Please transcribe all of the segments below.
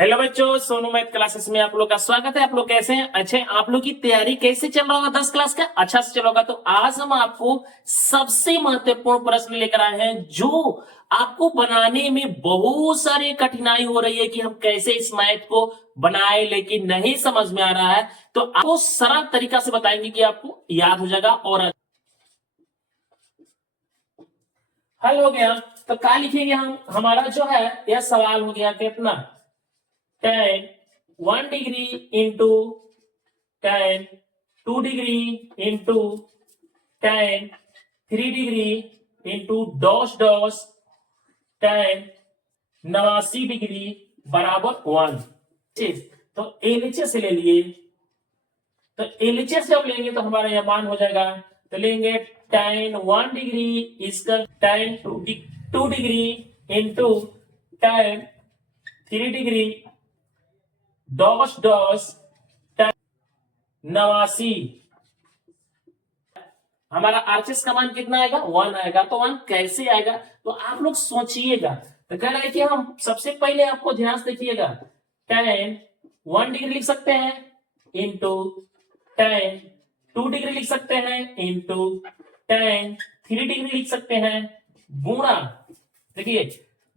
Hello बच्चों, Sonu math classes में आप लोग का स्वागत है। आप लोग कैसे हैं? अच्छे हैं? आप लोग की तैयारी कैसे चल रहा होगा? 10 क्लास का अच्छा से चल रहा होगा। तो आज हम आपको सबसे महत्वपूर्ण प्रश्न लेकर आए हैं जो आपको बनाने में बहुत सारी कठिनाई हो रही है कि हम कैसे इस मैथ को बनाए, लेकिन नहीं समझ में आ रहा है। तो आपको सरल तरीका से बताएंगे कि आपको याद हो जाएगा और हल हो गया। तो क्या लिखेंगे हम? हमारा जो है यह सवाल हो गया कितना, tan 1 degree into tan 2 degree into tan 3 degree into dot dot tan 89 degree बराबर 1। तो एलएचएस ले लिए। तो एलएचएस जब लेंगे तो हमारा यह मान हो जाएगा। तो लेंगे tan 1 डिग्री इसका tan 2 degree into tan 3 degree dot dot 89। हमारा आरएचएस का मान कितना आएगा? 1 आएगा। तो 1 कैसे आएगा? तो आप लोग सोचिएगा। तो कह रहा है कि हम सबसे पहले आपको ध्यान से देखिएगा, tan 1 डिग्री लिख सकते हैं इंटू tan 2 डिग्री लिख सकते हैं इंटू tan 3 डिग्री लिख सकते हैं गुणा, देखिए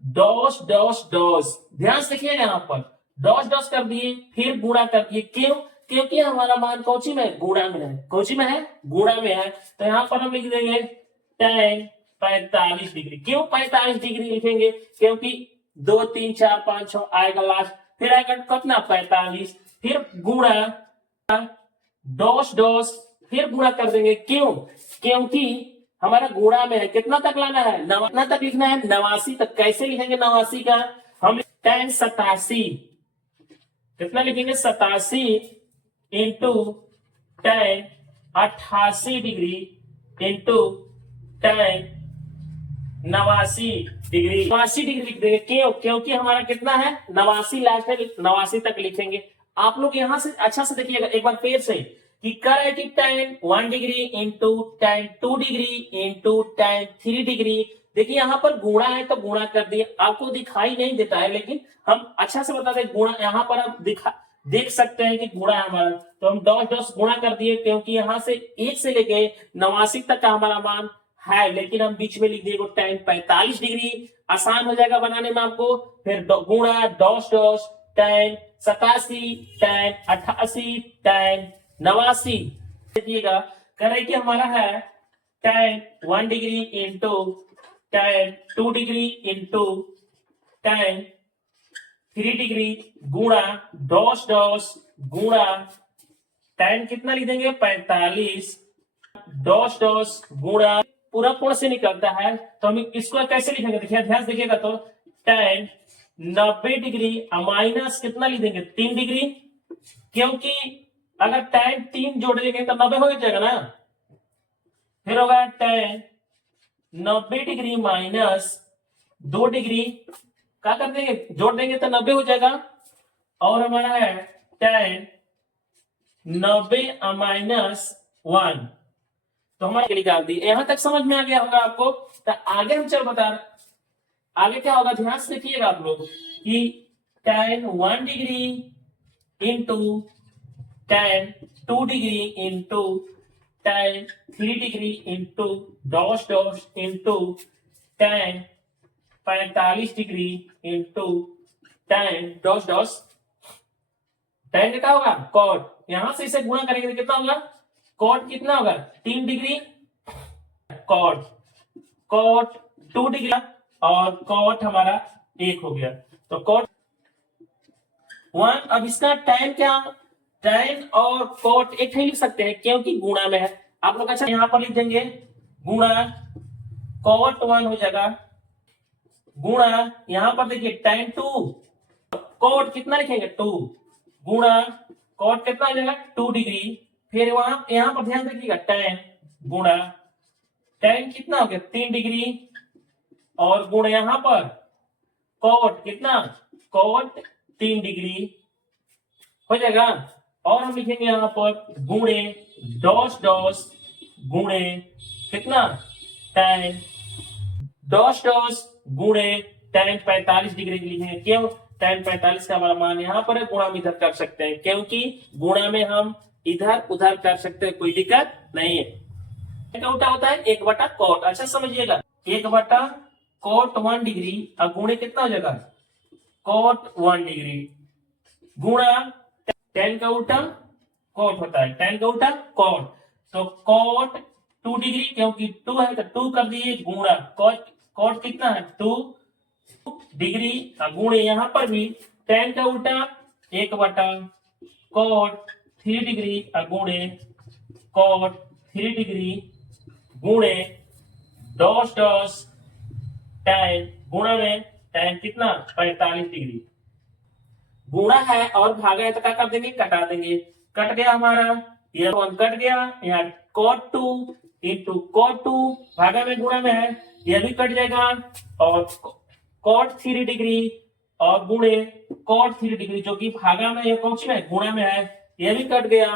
डॉस डॉस डॉस, ध्यान से देखिएगा यहां पर डॉस डॉस कर दिए फिर गुणा कर दिए। क्यों? क्योंकि हमारा मान कौची में? गुणा में है। कौची में है? गुणा में है। तो यहां पर हम लिख देंगे tan 45 डिग्री। क्यों 45 डिग्री लिखेंगे? क्योंकि 2 3 4 5 6 आएगा लास्ट, फिर आएगा कितना? 45, फिर गुणा डॉस डॉस फिर गुणा कर देंगे। क्यों? क्योंकि हमारा गुणा में है। कितना तक लाना है? कितना तक लिखना है? 89 तक। कैसे लिखेंगे 89 का? हम tan 87, कितना लिखेंगे? 87 into tan 88 degree into tan 89 degree. 89 degree लिख देंगे। क्यों? क्योंकि हमारा कितना है? 89 लास्ट है, 89 तक लिखेंगे। आप लोग यहां से अच्छा से देखिएगा एक बार फिर से कि कर है कि tan 1 degree into tan 2 degree into tan 3 degree. देखिए यहां पर गुणा है तो गुणा कर दिए। आपको दिखाई नहीं देता है, लेकिन हम अच्छा से बता दें गुणा यहां पर आप देख सकते हैं कि गुणा है हमारा। तो हम डॉस डॉस गुणा कर दिए क्योंकि यहां से 1 से लेके 89 तक का हमारा मान है, लेकिन हम बीच में लिख दिए tan 45 डिग्री। आसान हो जाएगा बनाने में आपको। फिर गुणा DOS dot tan 87 tan 88 tan 89। देखिएगा करें कि हमारा है tan 1 degree into tan 2 degree into tan 3 degree गुणा डॉस डॉस गुणा tan कितना लिख देंगे? 45 डॉस डॉस गुणा पूरा पूर्ण से निकलता है। तो हम इसको कैसे लिखेंगे? देखिए ध्यान देखिएगा तो tan 90 डिग्री माइनस कितना लिख देंगे? 3 डिग्री। क्योंकि अगर tan 3 जोड़ देंगे तो 90 हो जाएगा ना। फिर होगा tan 90 डिग्री माइनस 2 डिग्री, क्या कर देंगे? जोड़ देंगे तो 90 हो जाएगा। और हमारा है tan 90 माइनस 1। तो हमारे निकाल दी। यहां तक समझ में आ गया होगा आपको। तो आगे हम चल बता रहे आगे क्या होगा, ध्यान से देखिएगा आप लोग कि tan 1 degree into tan 2 degree into tan 3 degree into dot dot into tan 45 degree into tan dot dot tan क्या होगा? कॉट। यहां से इसे गुणा करेंगे तो कितना होगा? कॉट कितना होगा? 3 डिग्री कॉट कॉट 2 डिग्री और कॉट हमारा 1 हो गया। तो कॉट 1। अब इसका tan क्या? tan और कॉट एक ही लिख सकते हैं क्योंकि गुणा में है। आप लोग अच्छा यहां पर लिख देंगे गुणा कॉट 1 हो जाएगा गुणा यहां पर देखिए tan 2 कॉट कितना लिखेंगे? 2 गुणा कॉट कितना आ जाएगा? 2 डिग्री। फिर वहां यहां पर ध्यान रखिएगा tan गुणा tan कितना हो गया? 3 डिग्री और गुण यहां पर कॉट कितना? कॉट 3 डिग्री हो जाएगा। और हम लिखेंगे यहां पर गुणे डॉस डॉस गुणे कितना? tan डॉस डॉस गुणे tan 45 डिग्री लिखेंगे। क्यों? tan 45 का हमारा मान यहाँ पर है, गुणा हम इधर कर सकते हैं, क्योंकि गुणा में हम इधर उधर कर सकते हैं, कोई दिक्कत नहीं है। क्या उल्टा होता है 1/cot। अच्छा समझिएगा, 1/cot 1 डिग्री और गुणे कितना हो जाएगा cot 1 डिग्री गुणा tan का उल्टा cot होता है, tan का उल्टा cot, तो cot 2 डिग्री, क्योंकि 2 है तो 2 कर दिए गुणा cot कितना है 2 डिग्री गुणे यहाँ पर भी tan का उल्टा 1/cot 3 डिग्री गुणे cot 3 डिग्री गुणे डॉस डॉस tan गुणा में tan कितना 45 डिग्री गुणा है और भागा है तो क्या कर देंगे, कटा देंगे, कट गया हमारा ये 1 कट गया, यहाँ cot 2 इंटू cot 2 भागा में गुणा में है, यह भी कट जाएगा, और cot 3 डिग्री और गुणे cot 3 डिग्री जो कि भागा में, कौन सी में गुणा में है, यह भी कट गया,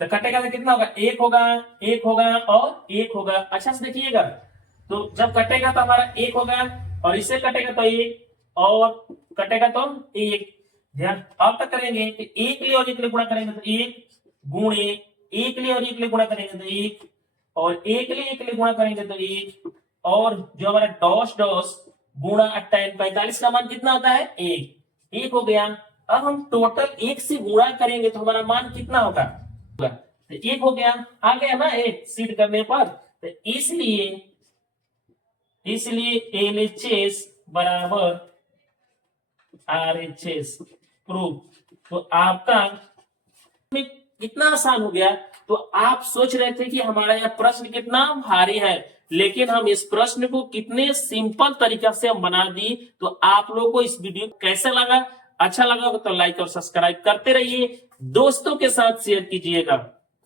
तो कटेगा तो कितना होगा 1 होगा, 1 होगा और 1 होगा। अच्छा से देखिएगा, तो जब कटेगा तो हमारा 1 होगा और इससे कटेगा तो 1 और कटेगा तो 1। ध्यान अब तक करेंगे कि 1 लिए और 1 लिए गुणा करेंगे तो 1 गुणे 1 लिए और 1 लिए गुणा करेंगे तो 1 और 1 लिए 1 लिए गुणा करेंगे तो 1 और जो हमारा डॉस डॉस गुणा tan 45 का मान कितना होता है 1 हो गया। अब हम टोटल 1 से गुणा करेंगे तो हमारा मान कितना होगा, तो 1 हो गया, आ गया ना 1 सीड करने पर, तो इसलिए LHS बराबर RHS प्रूफ। तो आपका कितना आसान हो गया। तो आप सोच रहे थे कि हमारा यह प्रश्न कितना भारी है, लेकिन हम इस प्रश्न को कितने सिंपल तरीका से हम बना दी। तो आप लोगों को इस वीडियो कैसे लगा, अच्छा लगा तो लाइक और सब्सक्राइब करते रहिए, दोस्तों के साथ शेयर कीजिएगा।